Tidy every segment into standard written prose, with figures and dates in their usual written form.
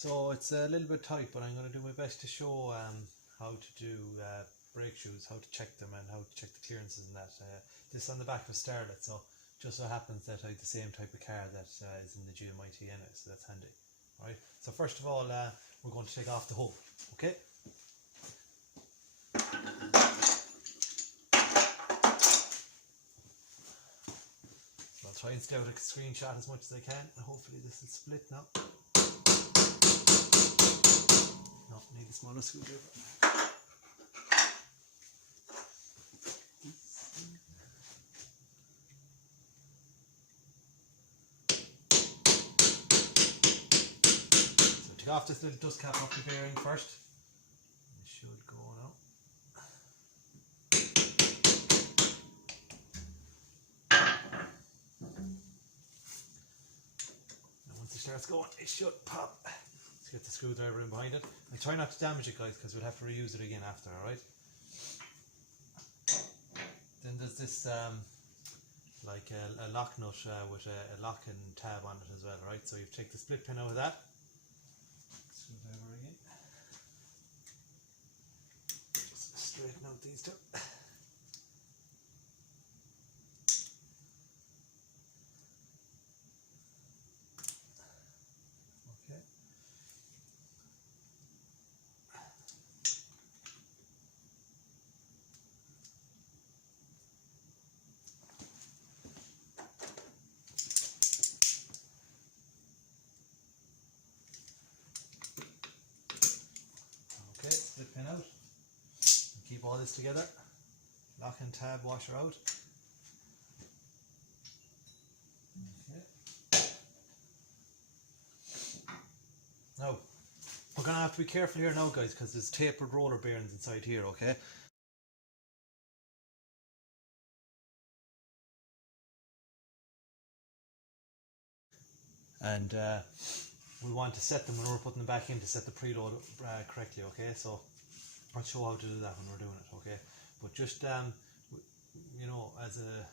So it's a little bit tight, but I'm going to do my best to show how to do brake shoes, how to check them and how to check the clearances and that. This on the back of a Starlet, so just so happens that I have the same type of car that is in the GMIT anyway, so that's handy. Alright, so first of all we're going to take off the hub, okay? So I'll try and stay out a screenshot as much as I can, and hopefully this will split now. No, need a smaller screwdriver. So take off this little dust cap off the bearing first. It should go now. And once it starts going, it should pop. Let's get the screwdriver in behind it. And try not to damage it, guys, because we'll have to reuse it again after, alright? Then there's this like a lock nut with a lock and tab on it as well, right? So you take the split pin out of that. Screwdriver again. Just straighten out these two. Okay. Okay, split pin out. And keep all this together. Lock and tab washer out. Okay. Now, we're going to have to be careful here now, guys, because there's tapered roller bearings inside here, okay? And we want to set them when we're putting them back in to set the preload correctly, okay? So I'll show how to do that when we're doing it, okay? But just, you know, as a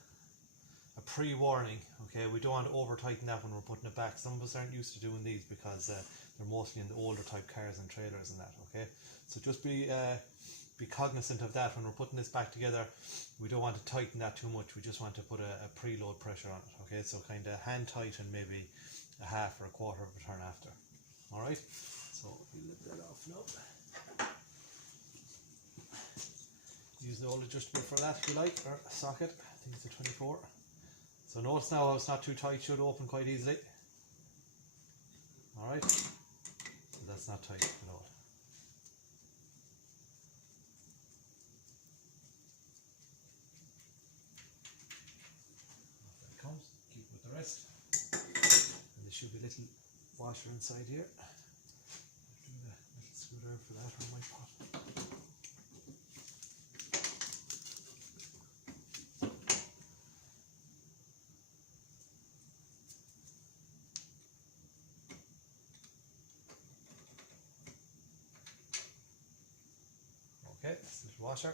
pre-warning, okay, we don't want to over-tighten that when we're putting it back. Some of us aren't used to doing these because they're mostly in the older type cars and trailers and that, okay? So just be cognizant of that when we're putting this back together. We don't want to tighten that too much. We just want to put a preload pressure on it, okay? So kind of hand tight and maybe a half or a quarter of a turn after. Alright, so we lift that off now. Use the old adjustable for that if you like, or a socket. I think it's a 24. So notice now how it's not too tight, should open quite easily. Alright, so that's not tight at all. Off that comes, keep with the rest. And there should be a little washer inside here. Do the little screwdriver for that on my pot. Okay, this little washer,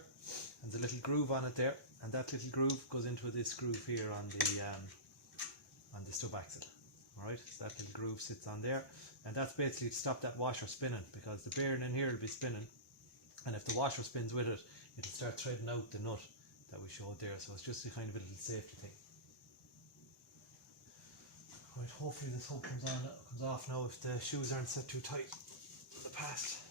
and the little groove on it there, and that little groove goes into this groove here on the stub axle. Alright, so that little groove sits on there, and that's basically to stop that washer spinning, because the bearing in here will be spinning, and if the washer spins with it, it'll start threading out the nut that we showed there. So it's just a kind of a little safety thing. Right, hopefully this hub comes off now if the shoes aren't set too tight in the past.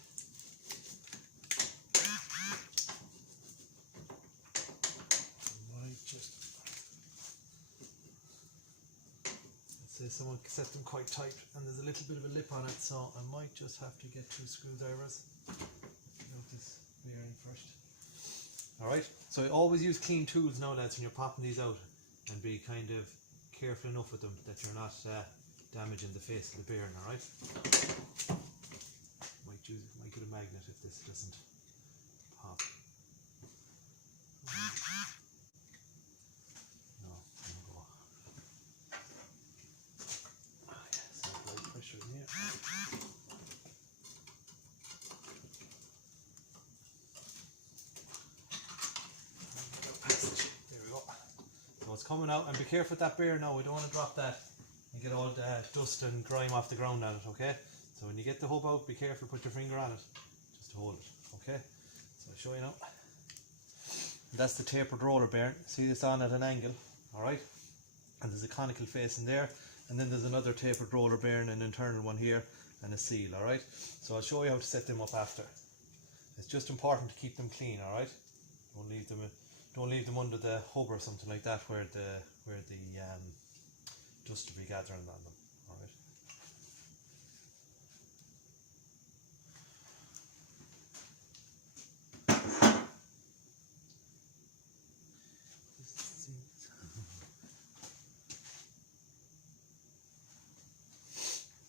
Someone set them quite tight, and there's a little bit of a lip on it, so I might just have to get 2 screwdrivers. Get out this bearing first. Alright, so I always use clean tools now, lads, when you're popping these out, and be kind of careful enough with them that you're not damaging the face of the bearing, alright? Might get a magnet if this doesn't pop. So it's coming out, and be careful with that bearing now. We don't want to drop that and get all the dust and grime off the ground on it, okay? So when you get the hub out, be careful, put your finger on it, just to hold it, okay? So I'll show you now. That's the tapered roller bearing. See this on at an angle, alright? And there's a conical face in there, and then there's another tapered roller bearing, an internal one here, and a seal, alright? So I'll show you how to set them up after. It's just important to keep them clean, alright? Don't leave them under the hub or something like that where the dust will be gathering on them, alright?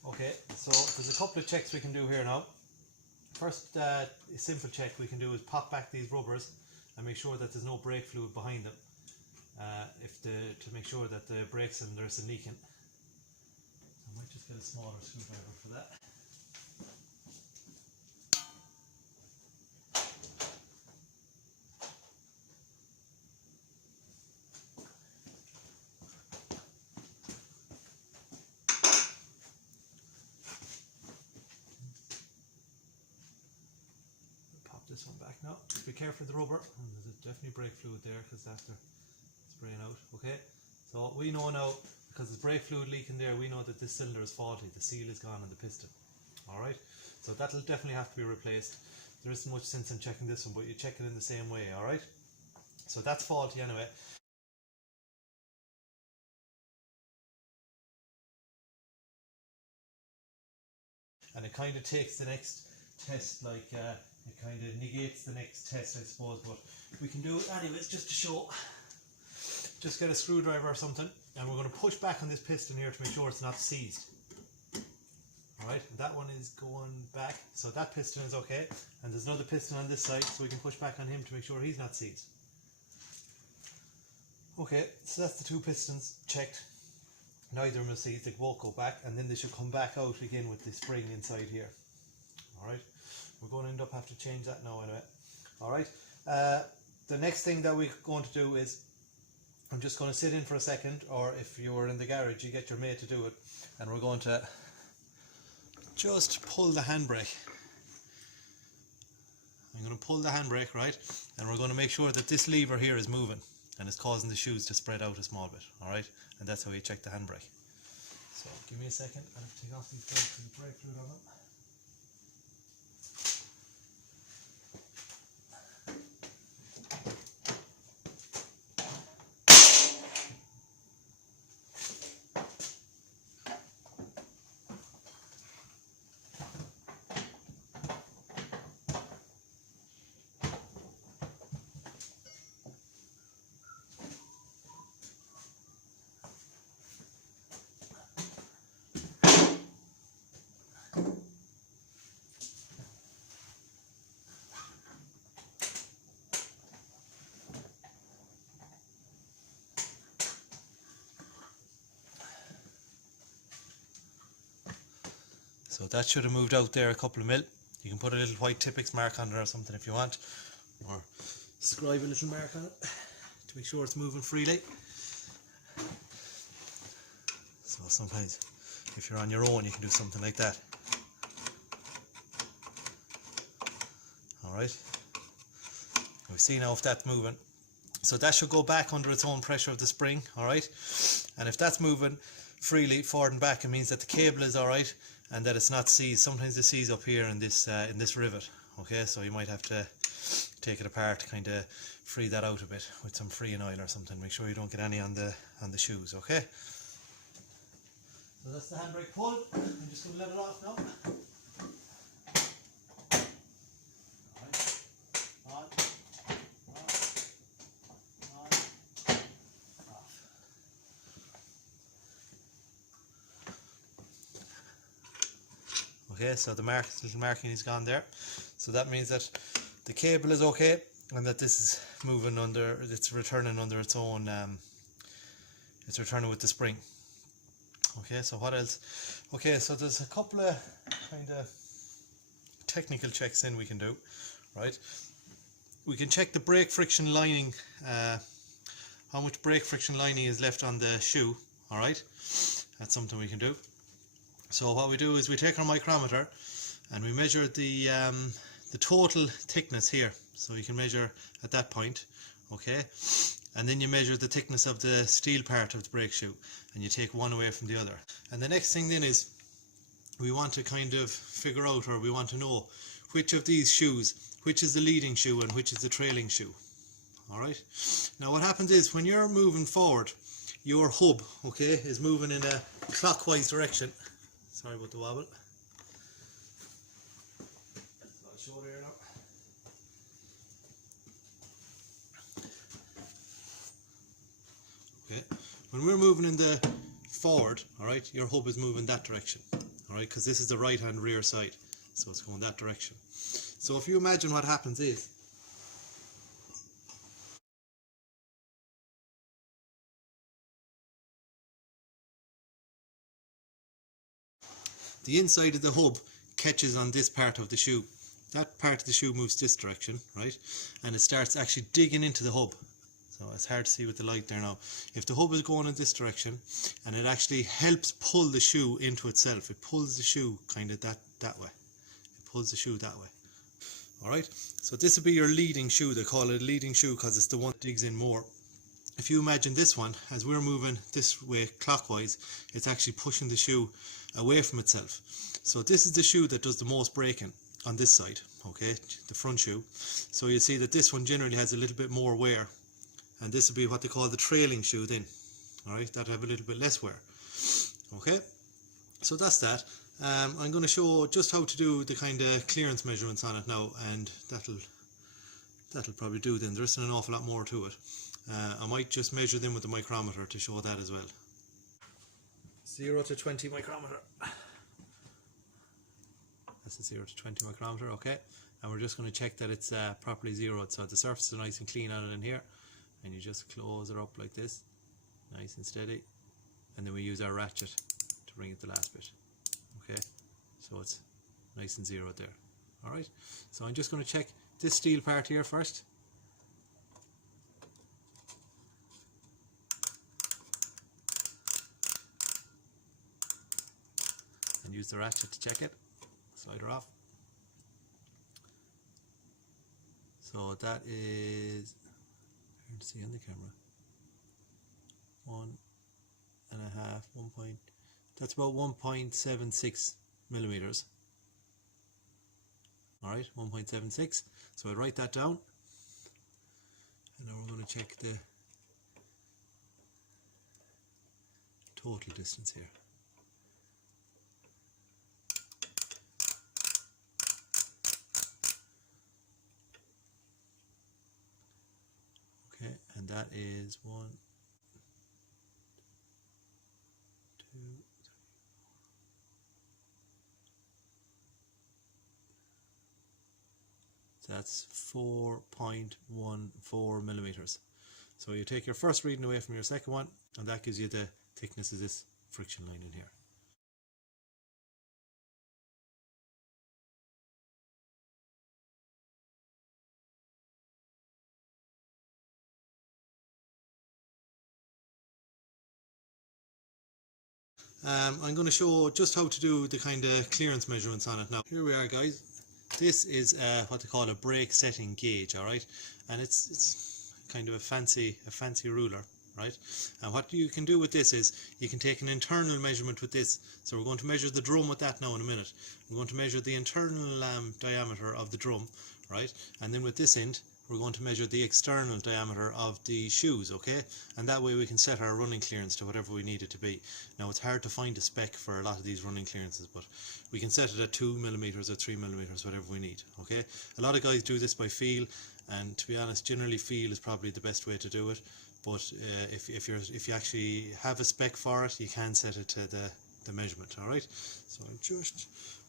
Okay, so there's a couple of checks we can do here now. First, a simple check we can do is pop back these rubbers and make sure that there's no brake fluid behind them. To make sure that the brake cylinder isn't leaking. I might just get a smaller screwdriver for that. This one back now. Just be careful of the rubber, and there's definitely brake fluid there because after spraying out. Okay, so we know now, because there's brake fluid leaking there, we know that this cylinder is faulty. The seal is gone on the piston. Alright, so that'll definitely have to be replaced. There isn't much sense in checking this one, but you check it in the same way. Alright, so that's faulty anyway. And it kind of takes the next test, like it kind of negates the next test, I suppose, but we can do it anyways just to show. Just get a screwdriver or something, and we're going to push back on this piston here to make sure it's not seized. Alright, that one is going back, so that piston is okay, and there's another piston on this side, so we can push back on him to make sure he's not seized. Okay, so that's the two pistons checked. Neither of them are seized, they both go back, and then they should come back out again with the spring inside here. Alright, we're going to end up having to change that now anyway. Alright, the next thing that we're going to do is, I'm just going to sit in for a second, or if you're in the garage you get your mate to do it, and we're going to just pull the handbrake. I'm going to pull the handbrake, right, and we're going to make sure that this lever here is moving and it's causing the shoes to spread out a small bit, alright, and that's how you check the handbrake. So give me a second, I'll have to take off these brakes and the brake fluid on them. So that should have moved out there a couple of mil. You can put a little white Tipex mark on there or something if you want, or scribe a little mark on it to make sure it's moving freely. So sometimes if you're on your own you can do something like that. Alright, we see now if that's moving. So that should go back under its own pressure of the spring, alright? And if that's moving freely forward and back, it means that the cable is alright and that it's not seized. Sometimes the seize up here in this rivet, okay? So you might have to take it apart to kind of free that out a bit with some freeing oil or something. Make sure you don't get any on the shoes, okay? So that's the handbrake pulled. I'm just going to let it off now. Okay, so the little marking is gone there. So that means that the cable is okay and that this is moving under, it's returning under its own, it's returning with the spring. Okay, so what else? Okay, so there's a couple of kind of technical checks in we can do, right? We can check the brake friction lining, how much brake friction lining is left on the shoe, alright? That's something we can do. So what we do is we take our micrometer and we measure the total thickness here. So you can measure at that point, okay? And then you measure the thickness of the steel part of the brake shoe, and you take one away from the other. And the next thing then is we want to kind of figure out, or we want to know, which of these shoes, which is the leading shoe and which is the trailing shoe. Alright, now what happens is when you're moving forward, your hub, okay, is moving in a clockwise direction. Sorry about the wobble. So I'll show there now. Okay, when we're moving in the forward, alright, your hub is moving that direction, alright, because this is the right hand rear side, so it's going that direction. So if you imagine what happens is, the inside of the hub catches on this part of the shoe. That part of the shoe moves this direction, right? And it starts actually digging into the hub. So it's hard to see with the light there now. If the hub is going in this direction, and it actually helps pull the shoe into itself. It pulls the shoe kind of that way. It pulls the shoe that way. Alright, so this will be your leading shoe. They call it a leading shoe because it's the one that digs in more. If you imagine this one, as we're moving this way clockwise, it's actually pushing the shoe away from itself. So this is the shoe that does the most braking on this side, okay, the front shoe. So you see that this one generally has a little bit more wear, and this will be what they call the trailing shoe then. Alright, that'll have a little bit less wear. Okay, so that's that. I'm going to show just how to do the kind of clearance measurements on it now, and that'll probably do then. There isn't an awful lot more to it. I might just measure them with the micrometer to show that as well. 0 to 20 micrometer. That's the 0 to 20 micrometer, okay. And we're just going to check that it's properly zeroed, so the surface is nice and clean on it in here. And you just close it up like this, nice and steady. And then we use our ratchet to bring it the last bit, okay. So it's nice and zeroed there. Alright, so I'm just going to check this steel part here first. And use the ratchet to check it. Slide her off. So that is, hard to see on the camera, 1.5, 1 point, that's about 1.76 millimeters. Alright, 1.76. So I write that down. And now we're going to check the total distance here. Okay, and that is 1, 2, 3. So that's 4.14 millimeters. So you take your first reading away from your second one, and that gives you the thickness of this friction line in here. I'm going to show just how to do the kind of clearance measurements on it now. Here we are, guys. This is what they call a brake setting gauge, alright, and it's kind of a fancy ruler, right? And what you can do with this is you can take an internal measurement with this. So we're going to measure the drum with that now in a minute. We're going to measure the internal diameter of the drum, right? And then with this end we're going to measure the external diameter of the shoes, okay? And that way we can set our running clearance to whatever we need it to be. Now it's hard to find a spec for a lot of these running clearances, but we can set it at 2 millimeters or 3 millimeters, whatever we need, okay? A lot of guys do this by feel, and to be honest, generally feel is probably the best way to do it. But if you actually have a spec for it, you can set it to the measurement, all right? So I'll just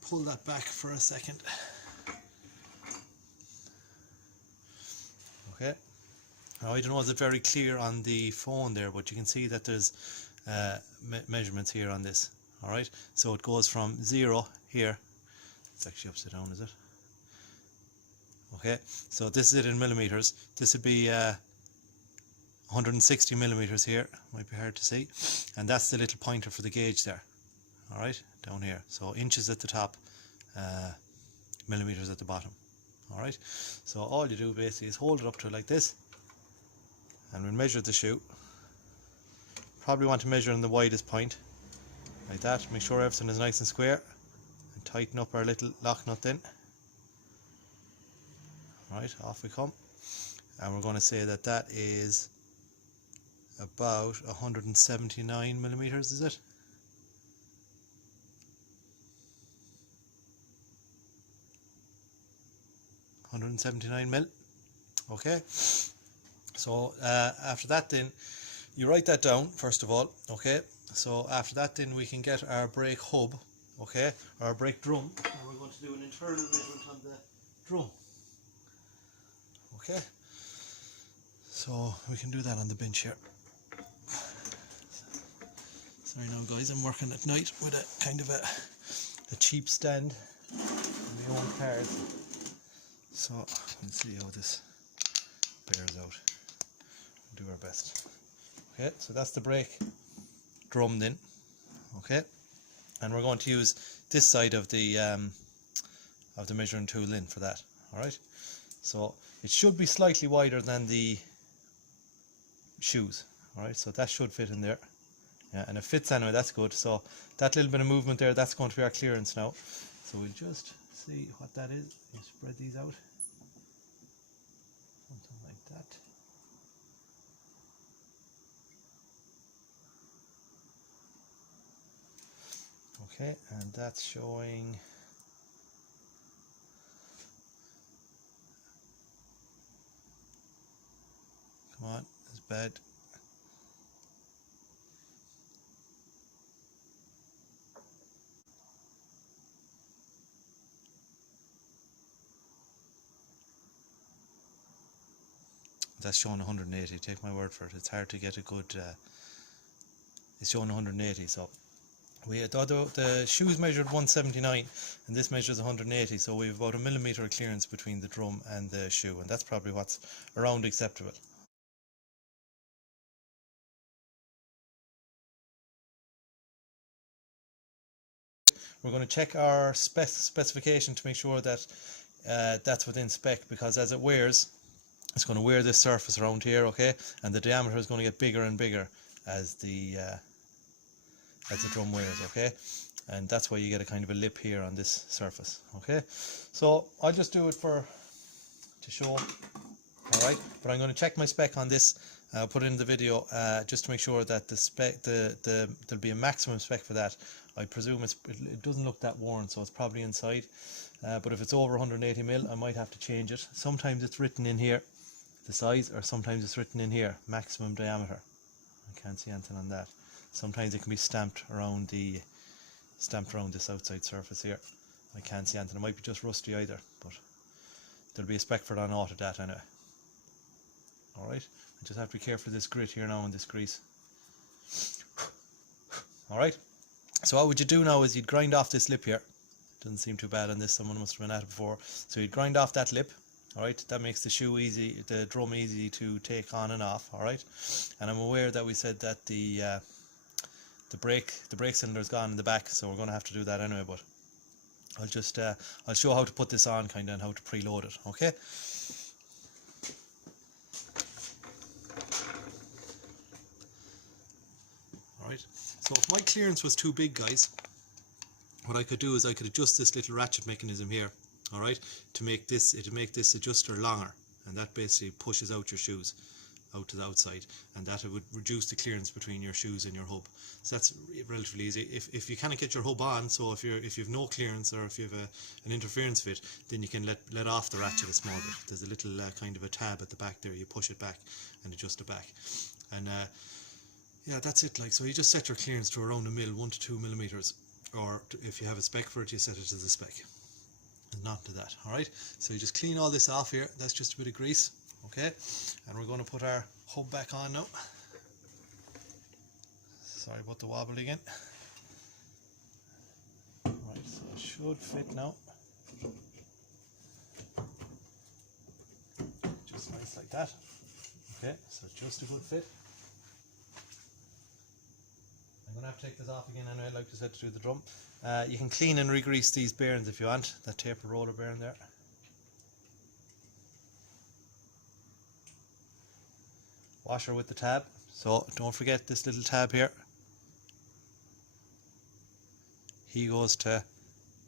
pull that back for a second. Okay. Now I don't know if it's very clear on the phone there, but you can see that there's measurements here on this, all right? So it goes from 0 here. It's actually upside down, is it? Okay, so this is it in millimeters. This would be 160 millimeters here, might be hard to see, and that's the little pointer for the gauge there. all right, down here. So inches at the top, millimeters at the bottom. All right, so all you do basically is hold it up to it like this, and we'll measure the shoe. Probably want to measure in the widest point, like that. Make sure everything is nice and square, and tighten up our little lock nut then. All right, off we come, and we're going to say that that is about 179 millimeters, is it? 179 mil. Okay, so after that then you write that down first of all. Okay, so after that then we can get our brake hub, okay, our brake drum, and we're going to do an internal measurement on the drum. Okay, so we can do that on the bench here. Sorry now guys, I'm working at night with a kind of a cheap stand in my own cars. So let's see how this bears out. We'll do our best. Okay, so that's the brake drum then. Okay, and we're going to use this side of the measuring tool in for that. All right, so it should be slightly wider than the shoes. All right, so that should fit in there. Yeah, and it fits anyway. That's good. So that little bit of movement there, that's going to be our clearance now. So we'll just see what that is. You spread these out. Something like that. Okay, and that's showing come on, it's bad. That's showing 180, take my word for it. It's hard to get a good it's showing 180, so the shoes measured 179 and this measures 180, so we have about a millimeter of clearance between the drum and the shoe, and that's probably what's around acceptable. We're going to check our specification to make sure that that's within spec, because as it wears, it's going to wear this surface around here, okay, and the diameter is going to get bigger and bigger as the drum wears, okay, and that's why you get a kind of a lip here on this surface. Okay, so I'll just do it to show, all right, but I'm going to check my spec on this. I'll put it in the video just to make sure that the spec, there'll be a maximum spec for that. I presume it doesn't look that worn, so it's probably inside, but if it's over 180 mil, I might have to change it. Sometimes it's written in here the size, or sometimes it's written in here maximum diameter. I can't see anything on that. Sometimes it can be stamped around this outside surface here. I can't see anything. It might be just rusty either, but there'll be a spec for it on auto data anyway. Alright, I just have to be careful of this grit here now and this grease. Alright, so what would you do now is you'd grind off this lip here. Doesn't seem too bad on this, someone must have been at it before. So you'd grind off that lip. Alright, that makes the shoe easy, the drum easy to take on and off. Alright, and I'm aware that we said that the brake cylinder is gone in the back, so we're going to have to do that anyway, but I'll just I'll show how to put this on kind of and how to preload it. Okay, alright, so if my clearance was too big, guys, what I could do is I could adjust this little ratchet mechanism here, alright, to make this adjuster longer, and that basically pushes out your shoes out to the outside, and that would reduce the clearance between your shoes and your hub. So that's relatively easy. If you can't get your hub on, so if you've no clearance, or if you have an interference fit, then you can let off the ratchet a small bit. There's a little kind of a tab at the back there. You push it back and adjust it back, and yeah, that's it. Like, so you just set your clearance to around 1 to 2 millimeters, or if you have a spec for it, you set it to the spec, and not to that. All right. So you just clean all this off here. That's just a bit of grease. Okay, and we're going to put our hub back on now. Sorry about the wobble again. Right, so it should fit now. Just nice like that. Okay, so just a good fit. I'm going to have to take this off again anyway, like I said, to do the drum. You can clean and re-grease these bearings if you want, that taper roller bearing there. Washer with the tab, so don't forget this little tab here. He goes to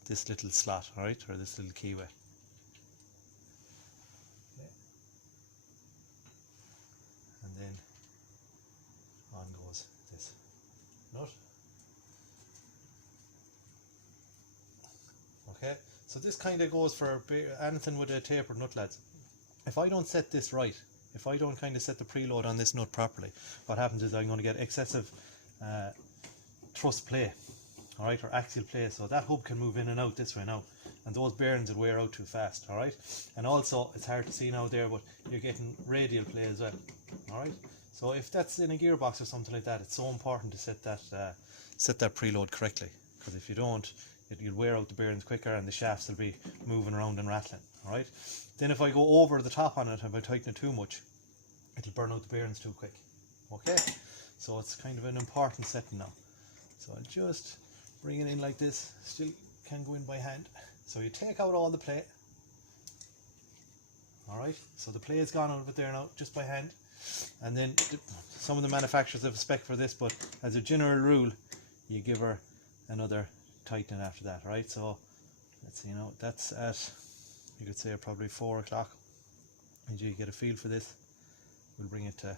this little slot, alright, or this little keyway. Okay. And then on goes this nut. Okay, so this kind of goes for anything with a tapered nut, lads. If I don't set this right, if I don't kind of set the preload on this nut properly, what happens is I'm going to get excessive thrust play, alright, or axial play, so that hub can move in and out this way now, and those bearings would wear out too fast, alright. And also, it's hard to see now there, but you're getting radial play as well, alright. So if that's in a gearbox or something like that, it's so important to set that preload correctly, because if you don't, you'll wear out the bearings quicker and the shafts will be moving around and rattling, alright. Then if I go over the top on it, if I tighten it too much, it'll burn out the bearings too quick, okay. So it's kind of an important setting now. So I'll just bring it in like this, still can go in by hand. So you take out all the play, alright, so the play is gone out of it there now, just by hand. And then some of the manufacturers have a spec for this, but as a general rule, you give her another tightening after that, right? So let's see, that's at, you could say, probably 4 o'clock. And you get a feel for this, we'll bring it to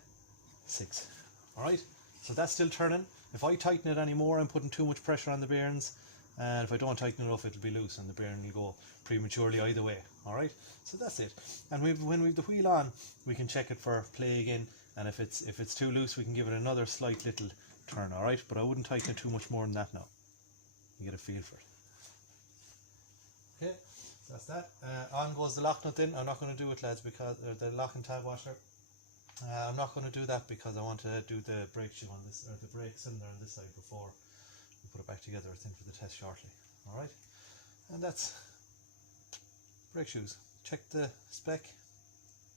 6. Alright, so that's still turning. If I tighten it anymore, I'm putting too much pressure on the bearings, and if I don't tighten it enough, it'll be loose and the bearing will go prematurely either way. Alright, so that's it. And when we've the wheel on, we can check it for play again, and if it's too loose, we can give it another slight little turn. Alright, but I wouldn't tighten it too much more than that now. You get a feel for it. Okay, so that's that. On goes the lock nut in. I'm not going to do it, lads, because the lock and tab washer. I'm not going to do that because I want to do the brake shoe on this, or the brake cylinder on this side before we put it back together. It's in for the test shortly. Alright, and that's brake shoes. Check the spec,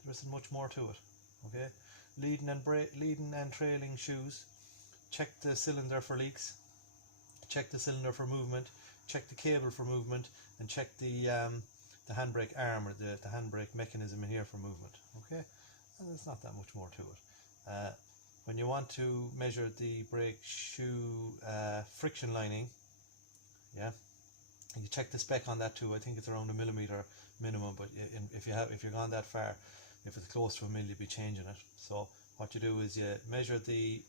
there isn't much more to it. Okay, leading and trailing shoes. Check the cylinder for leaks, check the cylinder for movement, check the cable for movement, and check the handbrake arm, or the handbrake mechanism in here for movement. Okay, and there's not that much more to it. When you want to measure the brake shoe friction lining, yeah, you check the spec on that too. I think it's around 1 millimeter minimum, but if you're gone that far, if it's close to 1 mil, you'll be changing it. So what you do is you measure the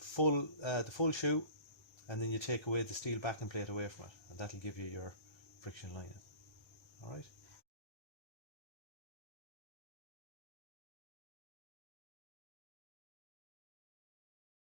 full shoe, and then you take away the steel backing plate away from it, and that'll give you your friction lining.